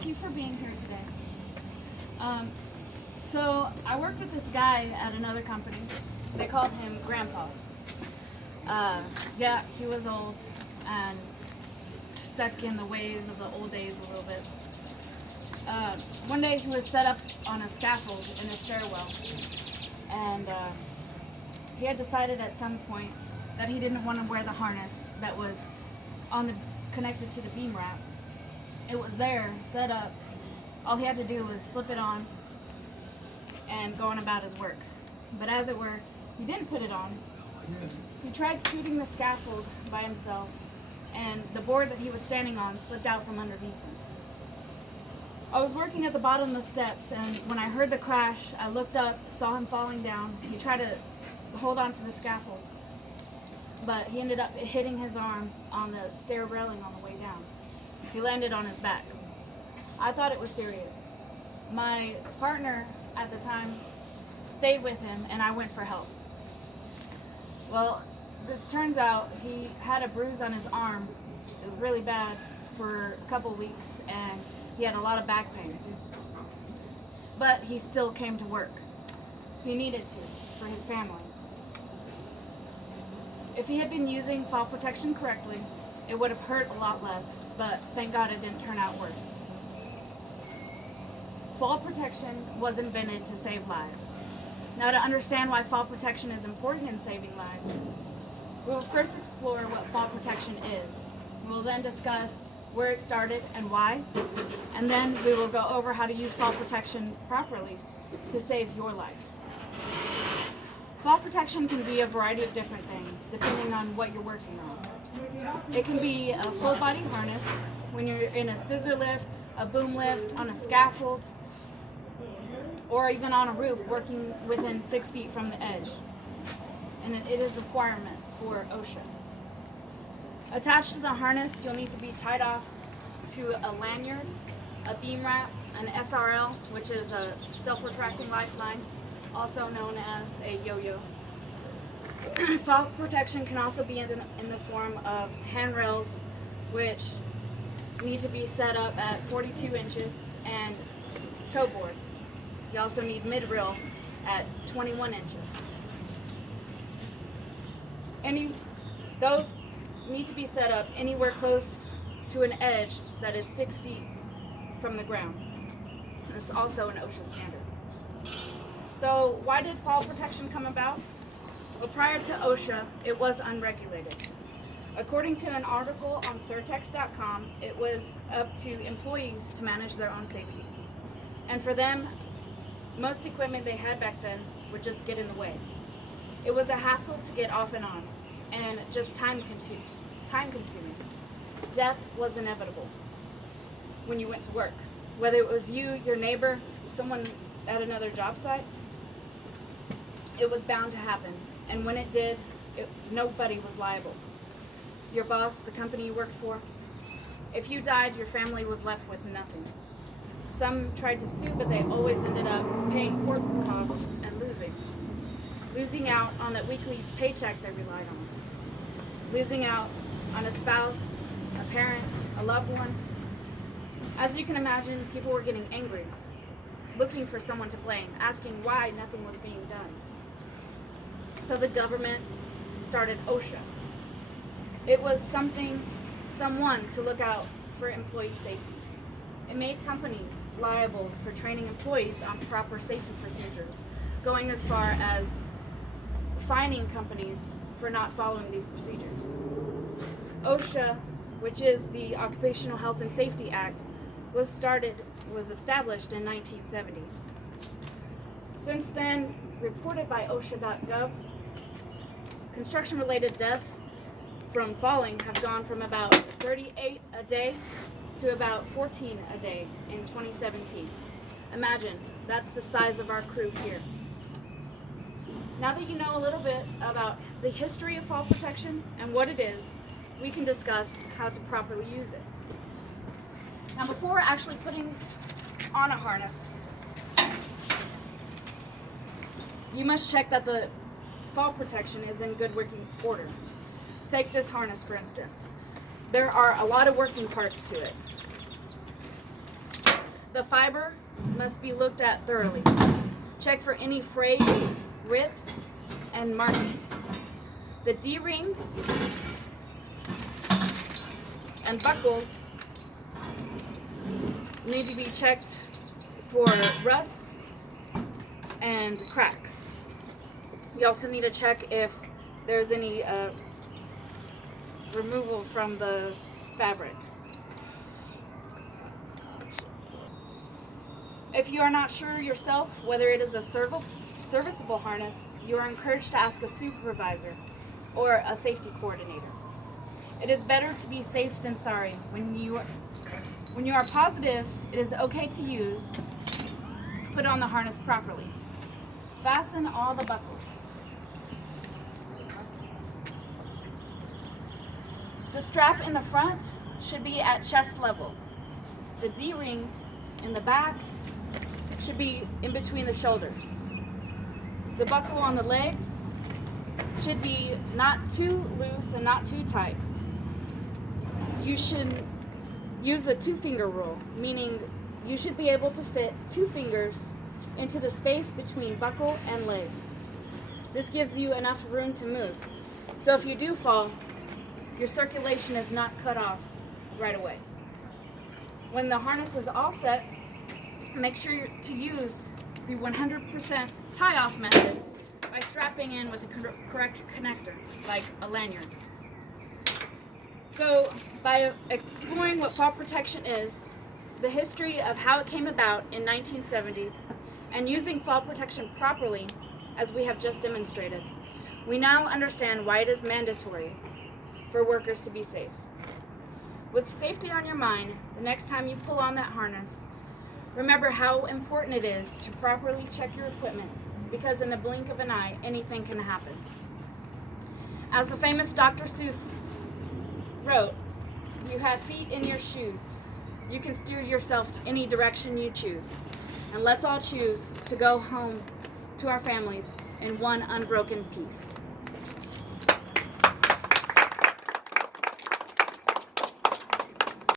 Thank you for being here today. So I worked with this guy at another company. They called him Grandpa. Yeah, he was old and stuck in the ways of the old days a little bit. One day he was set up on a scaffold in a stairwell, and he had decided at some point that he didn't want to wear the harness that was connected to the beam wrap. It was there, set up. All he had to do was slip it on and go on about his work. But as it were, he didn't put it on. He tried scooting the scaffold by himself, and the board that he was standing on slipped out from underneath him. I was working at the bottom of the steps, and when I heard the crash, I looked up, saw him falling down. He tried to hold on to the scaffold, but he ended up hitting his arm on the stair railing on the way down. He landed on his back. I thought it was serious. My partner at the time stayed with him, and I went for help. Well, it turns out he had a bruise on his arm. It was really bad for a couple weeks, and he had a lot of back pain. But he still came to work. He needed to, for his family. If he had been using fall protection correctly, it would have hurt a lot less, but thank God it didn't turn out worse. Fall protection was invented to save lives. Now, to understand why fall protection is important in saving lives, we will first explore what fall protection is. We will then discuss where it started and why, and then we will go over how to use fall protection properly to save your life. Fall protection can be a variety of different things, depending on what you're working on. It can be a full body harness when you're in a scissor lift, a boom lift, on a scaffold, or even on a roof working within 6 feet from the edge. And it is a requirement for OSHA. Attached to the harness, you'll need to be tied off to a lanyard, a beam wrap, an SRL, which is a self-retracting lifeline, also known as a yo-yo. Fall protection can also be in the form of handrails, which need to be set up at 42 inches, and toe boards. You also need mid-rails at 21 inches. Those need to be set up anywhere close to an edge that is 6 feet from the ground. It's also an OSHA standard. So why did fall protection come about? Well, prior to OSHA, it was unregulated. According to an article on Surtex.com, it was up to employees to manage their own safety. And for them, most equipment they had back then would just get in the way. It was a hassle to get off and on, and just time consuming. Death was inevitable when you went to work. Whether it was you, your neighbor, someone at another job site, it was bound to happen. And when it did, nobody was liable. Your boss, the company you worked for, if you died, your family was left with nothing. Some tried to sue, but they always ended up paying court costs and losing out on that weekly paycheck they relied on, losing out on a spouse, a parent, a loved one. As you can imagine, people were getting angry, looking for someone to blame, asking why nothing was being done. So the government started OSHA. It was someone to look out for employee safety. It made companies liable for training employees on proper safety procedures, going as far as fining companies for not following these procedures. OSHA, which is the Occupational Health and Safety Act, was established in 1970. Since then, reported by OSHA.gov, construction-related deaths from falling have gone from about 38 a day to about 14 a day in 2017. Imagine, that's the size of our crew here. Now that you know a little bit about the history of fall protection and what it is, we can discuss how to properly use it. Now, before actually putting on a harness, you must check that the fall protection is in good working order. Take this harness, for instance. There are a lot of working parts to it. The fiber must be looked at thoroughly. Check for any frays, rips, and markings. The D-rings and buckles need to be checked for rust and cracks. You also need to check if there's any removal from the fabric. If you are not sure yourself whether it is a serviceable harness, you are encouraged to ask a supervisor or a safety coordinator. It is better to be safe than sorry. When you are positive it is okay to use, put on the harness properly. Fasten all the buckles. The strap in the front should be at chest level. The D-ring in the back should be in between the shoulders. The buckle on the legs should be not too loose and not too tight. You should use the 2-finger rule, meaning you should be able to fit 2 fingers into the space between buckle and leg. This gives you enough room to move. So if you do fall, your circulation is not cut off right away. When the harness is all set, make sure to use the 100% tie-off method by strapping in with the correct connector, like a lanyard. So, by exploring what fall protection is, the history of how it came about in 1970, and using fall protection properly, as we have just demonstrated, we now understand why it is mandatory for workers to be safe. With safety on your mind, the next time you pull on that harness, remember how important it is to properly check your equipment, because in the blink of an eye, anything can happen. As the famous Dr. Seuss wrote, "You have feet in your shoes. You can steer yourself any direction you choose. And let's all choose to go home to our families in one unbroken peace."